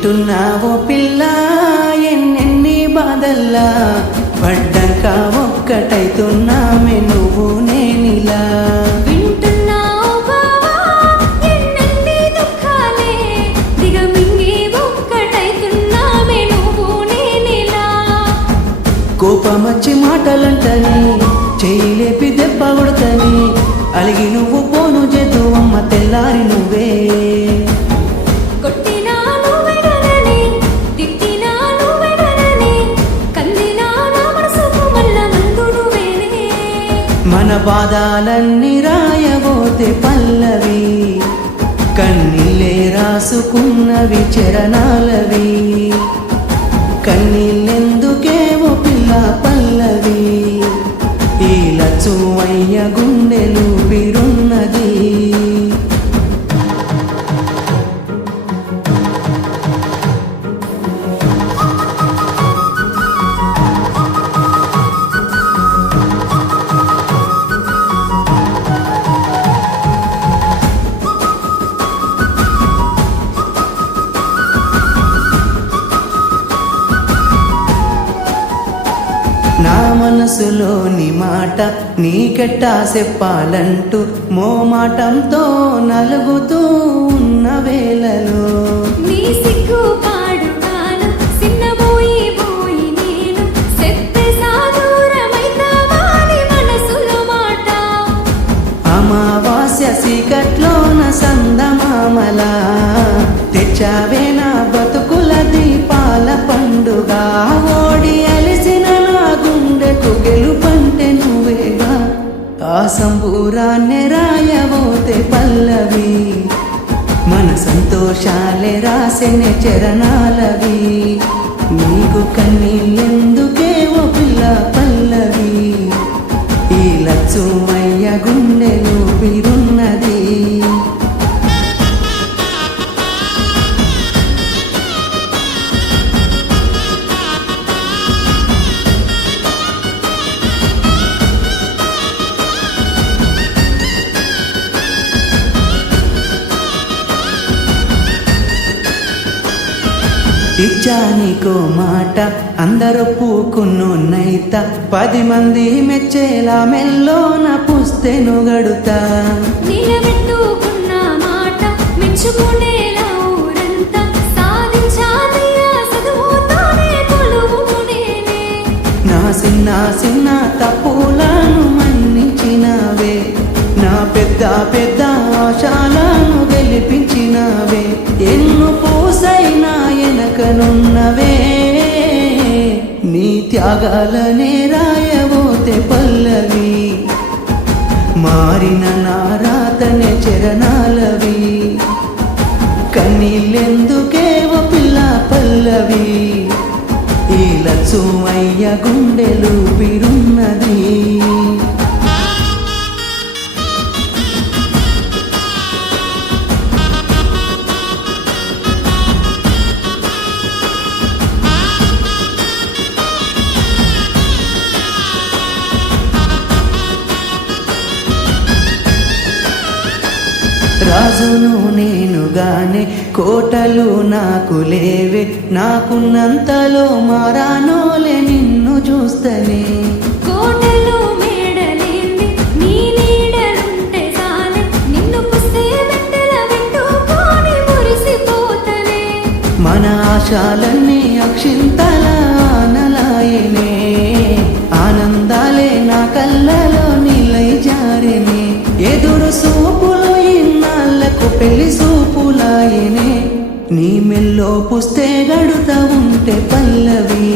వింటున్నావో పిల్ల ఎన్నెన్ని బాధల్లా పడ్డాక ఒక్కటైతున్నామే నువ్వు నేనిలా వింటున్నావు బావా ఎన్నెన్ని దుఃఖాలే దిగమింగి ఒక్కటైతున్నామే నువ్వు నేనిలా కోపమచ్చి మాటలంటని చేయలేపి దెబ్బ కొడతని అలిగి నువ్వు పోను చేతు అమ్మ తెల్లారి నువ్వే కొట్టినా నువ్వెడనని తిట్టినా నువ్వెడనని కందినా నా మనసుకు మల్ల మందు నువ్వేనే మన బాధాలన్నీ రాయబోతే పల్లవి కన్నీళ్ళే రాసుకున్నవి చరణాలవి కన్నీళ్ళెందుకేవో పిల్ల పల్లవి ఈ లచ్చువయ్య గుండెలు బిరున్నది నా మనసులోని మాట నీకెట్టా చెప్పాలంటూ మోమాటంతో నలుగుతూ ఉన్న వేళలో నీ సిగ్గు పాడుగాను సిన్నబోయి పోయి నేను చెప్పేసా దూరమైతావాని మనసులో మాట అమావాస్య చీకట్లోన సందమామలా తెచ్చావే నా బతుకుల దీపాల పండుగ ఓడి అలిసిన నా గుండెకు గెలుపంటే నువ్వేగా ఆ సంబూరాన్నే రాయబోతే పల్లవి మన సంతోషాలే రాసెనే చరణాలవి నీకు కన్నీళ్ళెందుకేవో పిల్ల పల్లవి ఈ లచ్చుమయ్య గుండెలు బిరున్నది ఇచ్చానికో మాట అందరూ పూకున్నైత 10 మంది మెచ్చేలా మెల్లోన పుస్తెను గడుతా నిలబెట్టుకున్న మాట మెచ్చుకునేలా ఊరంతా సాధించాలియా చదువుతోనే కొలువు నేనే నా చిన్న చిన్న తప్పులను మన్నించినవే నా పెద్ద పెద్ద ఆశలను గెలిపించినవే ఎన్ను పూసైనా వెనకనున్నవే నీ త్యాగాలనే రాయబోతే పల్లవి మారిన నా రాతనే చరణాలవి కన్నీళ్ళెందుకేవో పిల్ల పల్లవి ఈ లచ్చుమయ్య గుండెలు బిరున్నది రాజును నేనుగానే కోటలు నాకు లేవే నాకున్నంతలో మారానోలే నిన్ను చూస్తనే కోటలు మేడలేంది నీ నీడలుంటే చాలే నిన్ను పుస్తే మెట్టల వింటుకొని మురిసిపోతనే మన ఆశాలన్నీ అక్షింతల ఆనలాయనే ఆనందాలే నా కళ్ళలో నిలై జారినే ఎదురు సూపులు ఇన్నాళ్లకు పెళ్లి సూపులాయనే నీ మెల్లో పుస్తే గడుతా ఉంటే పల్లవి